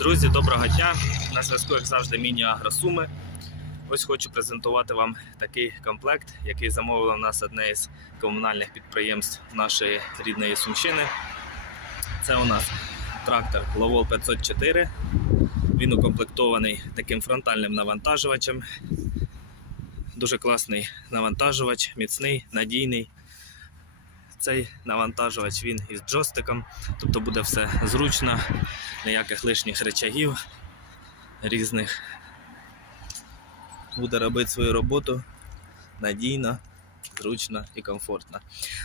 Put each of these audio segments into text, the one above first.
Друзі, доброго дня! На зв'язку, як завжди, міні-агросуми. Ось хочу презентувати вам такий комплект, який замовило нас одне із комунальних підприємств нашої рідної Сумщини. Це у нас трактор Ловол 504. Він укомплектований таким фронтальним навантажувачем. Дуже класний навантажувач, міцний, надійний. Цей навантажувач він із джойстиком, тобто буде все зручно, ніяких лишніх речагів різних. Буде робити свою роботу надійно, зручно і комфортно.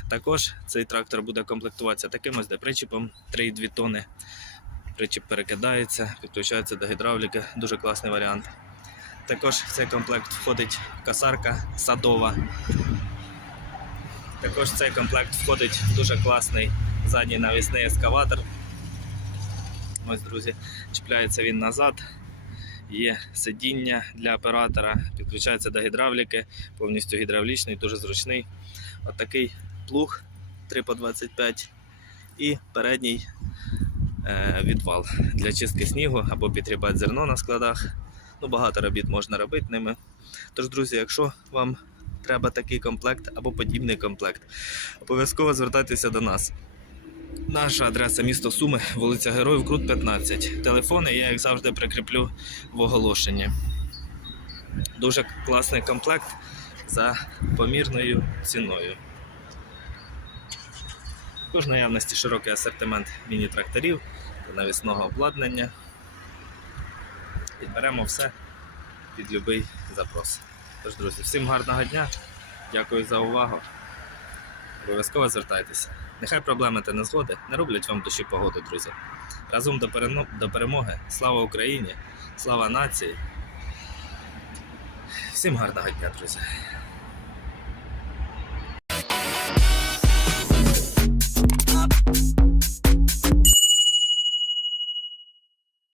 Також цей трактор буде комплектуватися таким ось причіпом 3,2 тонни. Причіп перекидається, підключається до гідравліки, дуже класний варіант. Також в цей комплект входить касарка садова. Також в цей комплект входить дуже класний задній навісний ескаватор. Ось, друзі, чіпляється він назад. Є сидіння для оператора, підключається до гідравліки, повністю гідравлічний, дуже зручний. Отакий плуг 3 по 25 і передній е, відвал для чистки снігу або підрібати зерно на складах. Ну, багато робіт можна робити ними. Тож, друзі, якщо вам треба такий комплект або подібний комплект, обов'язково звертайтеся до нас. Наша адреса місто Суми, вулиця Героїв Крут 15. Телефони я, як завжди, прикріплю в оголошенні. Дуже класний комплект за помірною ціною. Також наявності широкий асортимент міні-тракторів та навісного обладнання. Підберемо все під будь-який запрос. Тож, друзі, всім гарного дня. Дякую за увагу. Обов'язково звертайтеся. Нехай проблеми та незгоди не роблять вам душі погоди, друзі. Разом до, перено- до перемоги. Слава Україні! Слава нації! Всім гарного дня, друзі!